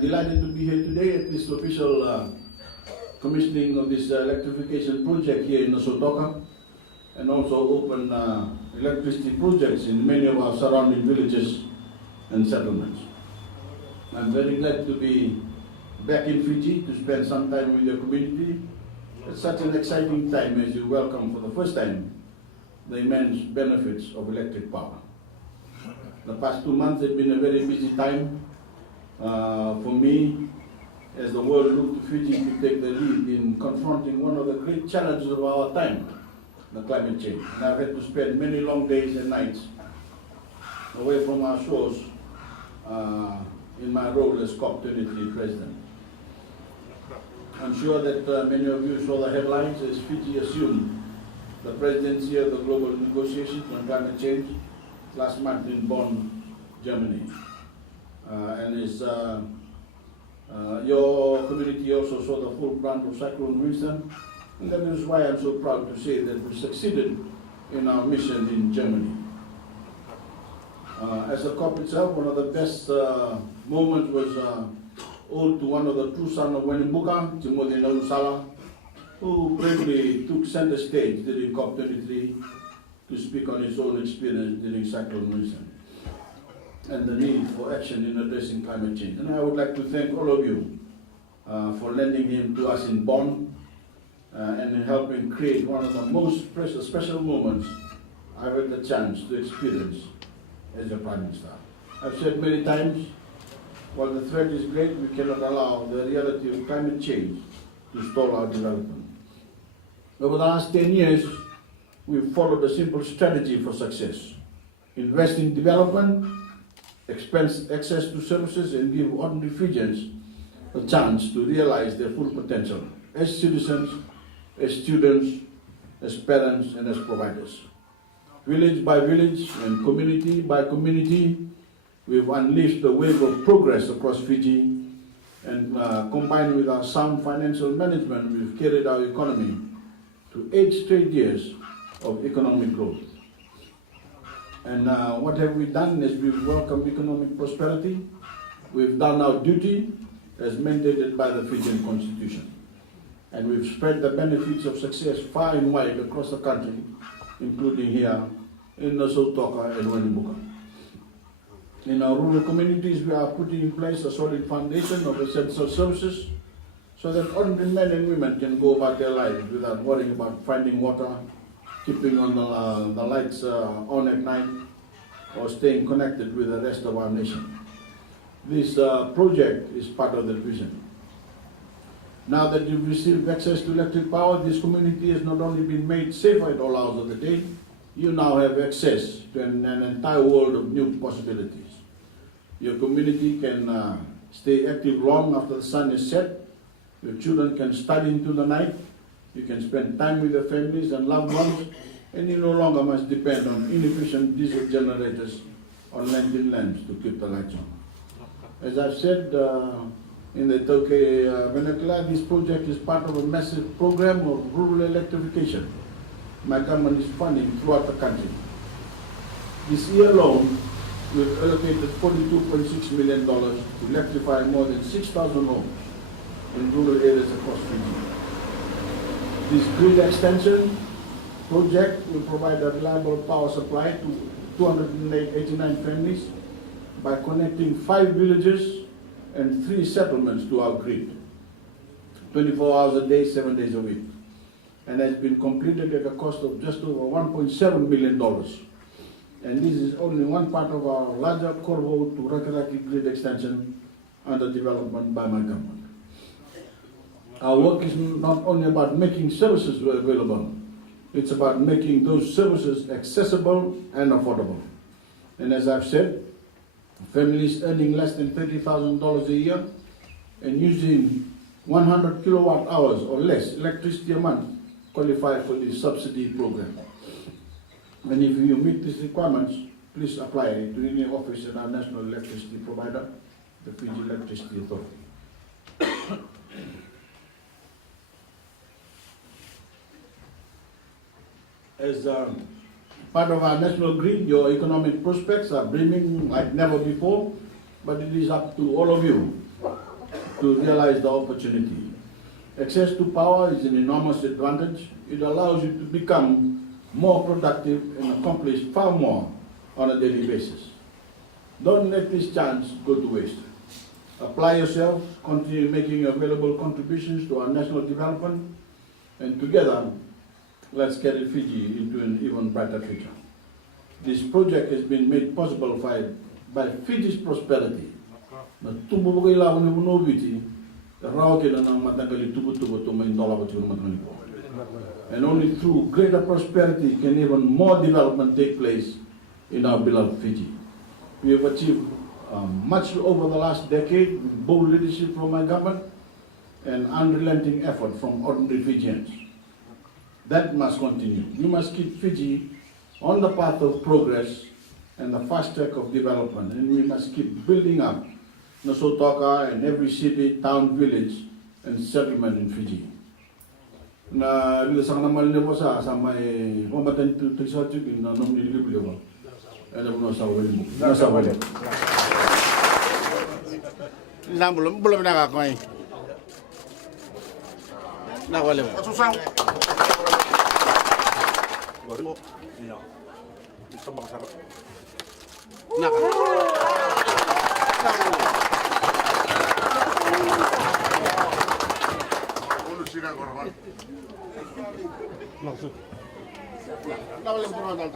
delighted to be here today at this official commissioning of this electrification project here in Sotoka, and also open electricity projects in many of our surrounding villages and settlements. I'm very glad to be back in Fiji to spend some time with your community. It's such an exciting time as you welcome for the first time the immense benefits of electric power. The past 2 months have been a very busy time for me as the world looked to Fiji to take the lead in confronting one of the great challenges of our time, the climate change. And I've had to spend many long days and nights away from our shores in my role as COP23 president. I'm sure that many of you saw the headlines as Fiji assumed the presidency of the global negotiations on climate change last month in Bonn, Germany. And as your community also saw the full brunt of Cyclone Winston, and that is why I'm so proud to say that we succeeded in our mission in Germany. As a COP itself, one of the best moments was owed to one of the true sons of Wenimbuka, Timothy Nausala, who bravely took center stage during COP23 to speak on his own experience during Cyclone Winston and the need for action in addressing climate change. And I would like to thank all of you for lending him to us in Bonn and in helping create one of the most special moments I've had the chance to experience as a Prime Minister. I've said many times, while the threat is great, we cannot allow the reality of climate change to stall our development. Over the last 10 years, we've followed a simple strategy for success. Invest in development, expand access to services, and give ordinary Fijians a chance to realize their full potential as citizens, as students, as parents, and as providers. Village by village and community by community, we've unleashed a wave of progress across Fiji, and combined with our sound financial management, we've carried our economy to 8 straight years of economic growth. And what have we done is we've welcomed economic prosperity. We've done our duty as mandated by the Fijian Constitution. And we've spread the benefits of success far and wide across the country, including here in Sotoka and Wenimbuka. In our rural communities, we are putting in place a solid foundation of essential services so that ordinary men and women can go about their lives without worrying about finding water, keeping on the lights on at night, or staying connected with the rest of our nation. This project is part of the vision. Now that you've received access to electric power, this community has not only been made safer at all hours of the day, you now have access to an entire world of new possibilities. Your community can stay active long after the sun is set. Your children can study into the night. You can spend time with your families and loved ones, and you no longer must depend on inefficient diesel generators or lantern lamps to keep the lights on. As I've said in the Tauke vernacular, this project is part of a massive program of rural electrification my government is funding throughout the country. This year alone, we've allocated $42.6 million to electrify more than 6,000 homes in rural areas across Fiji. This grid extension project will provide a reliable power supply to 289 families by connecting 5 villages and 3 settlements to our grid, 24 hours a day, 7 days a week, and has been completed at a cost of just over $1.7 million. And this is only one part of our larger Korho to Rakaraki grid extension under development by my government. Our work is not only about making services available, it's about making those services accessible and affordable. And as I've said, families earning less than $30,000 a year and using 100 kilowatt hours or less electricity a month qualify for the subsidy program. And if you meet these requirements, please apply to any office at our national electricity provider, the Fiji Electricity Authority. As part of our national grid. Your economic prospects are brimming like never before, but it is up to all of you to realize the opportunity. Access to power is an enormous advantage. It allows you to become more productive and accomplish far more on a daily basis. Don't let this chance go to waste. Apply yourself, continue making available contributions to our national development, and together, let's carry Fiji into an even brighter future. This project has been made possible by Fiji's prosperity. And only through greater prosperity can even more development take place in our beloved Fiji. We have achieved much over the last decade with bold leadership from my government and unrelenting effort from ordinary Fijians. That must continue. We must keep Fiji on the path of progress and the fast track of development, and we must keep building up Nasotoka and every city, town, village, and settlement in Fiji. Na bila sang namal ni bosa sampai pembatan tu tersajuk na nom ni beliau. Ada pun nasawali. Nah belum nak kau ni. Nak boleh. Susah. Baru. Iya. Bisa bangsa. Nak. Maksud. Nak boleh berada.